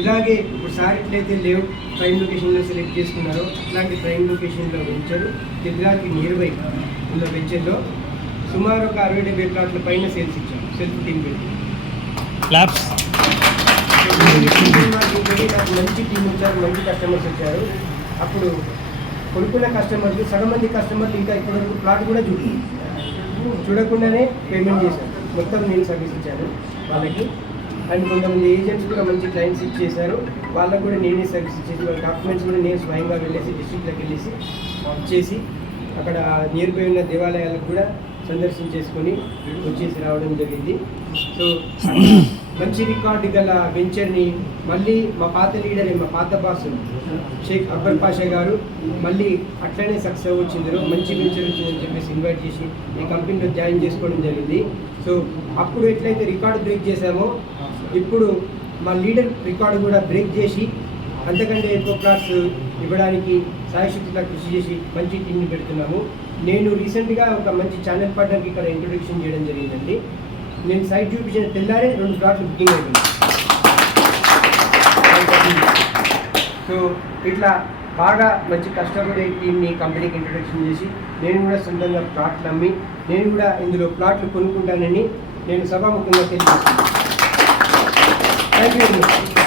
ఇలాగే ఇప్పుడు సార్ ఎట్లయితే లేఅవుట్ ప్రైమ్ లొకేషన్లో సెలెక్ట్ చేసుకున్నారో ఇలాంటి ప్రైమ్ లొకేషన్లో వెంచరు తిరుగాకి నియర్ బై ఉన్న వెంచర్లో సుమారు ఒక 60-70 ప్లాట్ల పైన సేల్స్ ఇచ్చాం సెల్ఫ్ టీమ్ పెట్టి. నాకు మంచి టీం వచ్చారు, మంచి కస్టమర్స్ వచ్చారు. అప్పుడు కొనుక్కున్న కస్టమర్లు సగం మంది కస్టమర్లు ఇంకా ఇప్పటివరకు ప్లాట్ కూడా చూడకుండానే పేమెంట్ చేశారు. మొత్తం నేను సర్వీస్ ఇచ్చాను వాళ్ళకి. అండ్ కొంతమంది ఏజెంట్స్ కూడా మంచి క్లయింట్స్ ఇచ్చేసారు, వాళ్ళకు కూడా నేనే సర్వీస్ ఇచ్చేసి వాళ్ళ డాక్యుమెంట్స్ కూడా నేను స్వయంగా వెళ్ళేసి డిస్ట్రిక్ట్లోకి వెళ్ళేసి ఇచ్చేసి అక్కడ నియర్ బై ఉన్న దేవాలయాలకు కూడా సందర్శించేసుకొని వచ్చేసి రావడం జరిగింది. సో మంచి రికార్డు గల వెంచర్ని మళ్ళీ మా పాత లీడర్ మా పాత బాస్ షేక్ అక్బర్ పాషా గారు మళ్ళీ అట్లనే సక్సెస్ వచ్చిందో మంచి వెంచర్ వచ్చిందని చెప్పేసి ఇన్వైట్ చేసి ఈ కంపెనీలో జాయిన్ చేసుకోవడం జరిగింది. సో అప్పుడు ఎట్లయితే రికార్డు బ్రేక్ చేశామో ఇప్పుడు మా లీడర్ రికార్డు కూడా బ్రేక్ చేసి అంతకంటే ఎక్కువ ప్లాట్స్ ఇవ్వడానికి సాయశక్తిగా కృషి చేసి మంచి టీంని పెడుతున్నాము. నేను రీసెంట్గా ఒక మంచి ఛానల్ పార్ట్నర్కి ఇక్కడ ఇంట్రొడక్షన్ చేయడం జరిగిందండి. నేను సైట్ చూపించిన తెల్లారే 2 ప్లాట్లు బుకింగ్ అయిపోయింది. సో ఇట్లా బాగా మంచి కష్టపడే టీంని కంపెనీకి ఇంట్రొడక్షన్ చేసి నేను కూడా సొంతంగా ప్లాట్లు అమ్మి నేను కూడా ఇందులో ప్లాట్లు కొనుక్కుంటానని నేను సభాముఖంగా తెలియజేస్తున్నాను. Thank you.